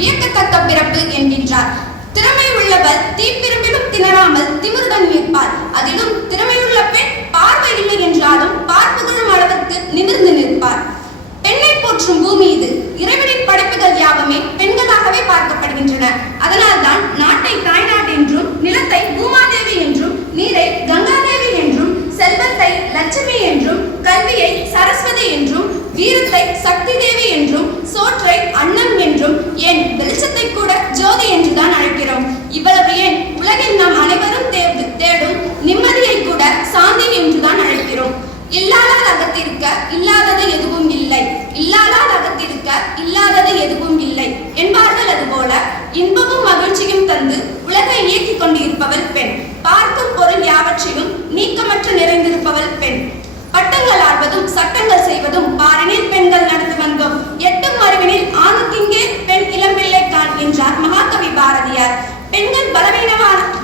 வியக்கத்தக்க பிறப்பு என்கின்றார். திறமை உள்ளவர் தீப்பிரம்பிலும் திணறாமல் திமிருடன் நிற்பார். அதிலும் திறமையுள்ள பெண் பார்வை இல்லை என்றாலும் பார்ப்புகழும் அளவிற்கு நிமிர்ந்து நிற்பார். பெண்ணை போற்றும் பூமி இது. இறைவனின் படைப்புகள் யாவுமே பெண்களாகவே பார்க்கப்படுகின்றன. அதனால்தான் நாட்டை தாய்நாடு என்றும், நிலத்தை பூமாதேவி என்றும், நீரை கங்காதேவி என்றும், செல்வத்தை லட்சுமி என்றும், கல்வியை சரஸ்வதி என்றும், வீரத்தை சக்தி தேவி என்றும், சோற்றை அன்னம் என்றும், ஏன் வெளிச்சத்தை கூட ஜோதி என்றுதான் அழைக்கிறோம். இவ்வளவு ஏன் உலகில் நாம் அனைவரும் தேடும் நிம்மதியை கூட சாந்தி என்றுதான் அழைக்கிறோம். இல்லாதால் அகத்திருக்க இல்லாதது எதுவும் இல்லை, இல்லாதால் அகத்திருக்க இல்லாதது எதுவும் இல்லை என்பார்கள். அதுபோல இன்பமும் மகிழ்ச்சியும் தந்து உலகை இயக்கிக் கொண்டிருப்பவள் பெண். பார்க்கும் பொருள் யாவற்றிலும் நீக்கமற்று நிறைந்திருப்பவள் பெண். பட்டங்கள் ஆடுவதும் சட்டங்கள் செய்வதும் பாரினில் பெண்கள் நடந்து வந்தோம். எட்டும் அறிவினில் ஆணுக்கிங்கே பெண் இளம்பிள்ளை கான் என்றார் மகாகவி பாரதியார். பெண்கள்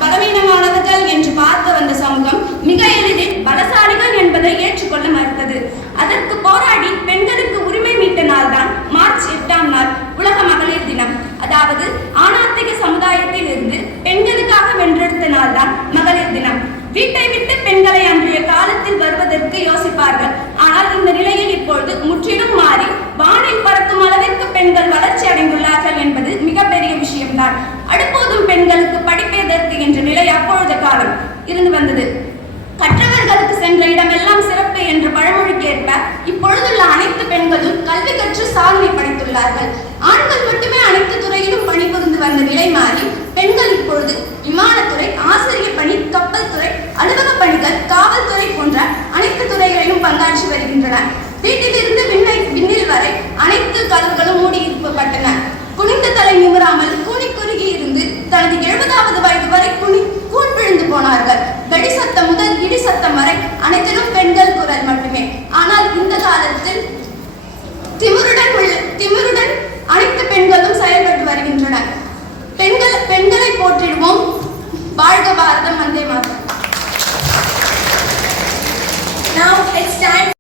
பலவீனமானவர்கள் என்று பார்த்து வந்த சமூகம் மிக எளிதில் பலசாலிகள் என்பதை ஏற்றுக்கொள்ள மறுத்தது. அதற்கு போராடி பெண்களுக்கு உரிமை மீட்ட நாள்தான் மார்ச் 8ஆம் நாள் உலக மகளிர் தினம். அதாவது ஆணாத்திக சமுதாயத்தில் இருந்து பெண்களுக்காக வென்றெடுத்த நாள்தான் மகளிர் தினம். வீட்டை விட்டு பெண்களை அன்றைய காலத்தில் வருவதற்கு யோசிப்பார்கள். ஆனால் இந்த நிலையில் இப்பொழுது முற்றிலும் மாறி வானில் பறக்கும் அளவிற்கு பெண்கள் வளர்ச்சி அடைந்துள்ளார்கள் என்பது மிகப்பெரிய விஷயம்தான். அடுப்போதும் பெண்களுக்கு படிப்பதற்கு என்ற நிலை அப்பொழுது காலம் இருந்து வந்தது. கற்றவர்களுக்கு சென்ற இடமெல்லாம் சிறப்பு என்ற பழமொழிக்கு ஏற்ப இப்பொழுதுள்ள அனைத்து பெண்களும் கல்வி கற்று சாதனை படைத்துள்ளார்கள். ஆண்கள் மட்டுமே அனைத்து துறையிலும் பணிபுரிந்து வந்த நிலை மாறி பெண்கள் இப்பொழுது விமானத்துறை, ஆசிரியர் பணி, கப்பல் துறை, அலுவலக பணிகள், காவல்துறை போன்ற அனைத்து துறைகளிலும் பங்காற்றி வருகின்றனர். வீட்டிலிருந்து விண்ணில் வரை அனைத்து கதவுகளும் மூடியிருக்கப்பட்டன. குனிந்த தலை நிமிராமல் கூனி குறுகி இருந்து தனது 70வது வயது வரை கூன் விழுந்து போனார்கள். வெடி சத்தம் முதல் இடி சத்தம் வரை அனைத்திலும் பெண்கள் குரல் மட்டுமே. ஆனால் இந்த காலத்தில் திமிருடன் அனைத்து பெண்களும் செயல்பட்டு வருகின்றனர். பெண்களை போற்றிடுவோம். வாழ்க பாரதம்.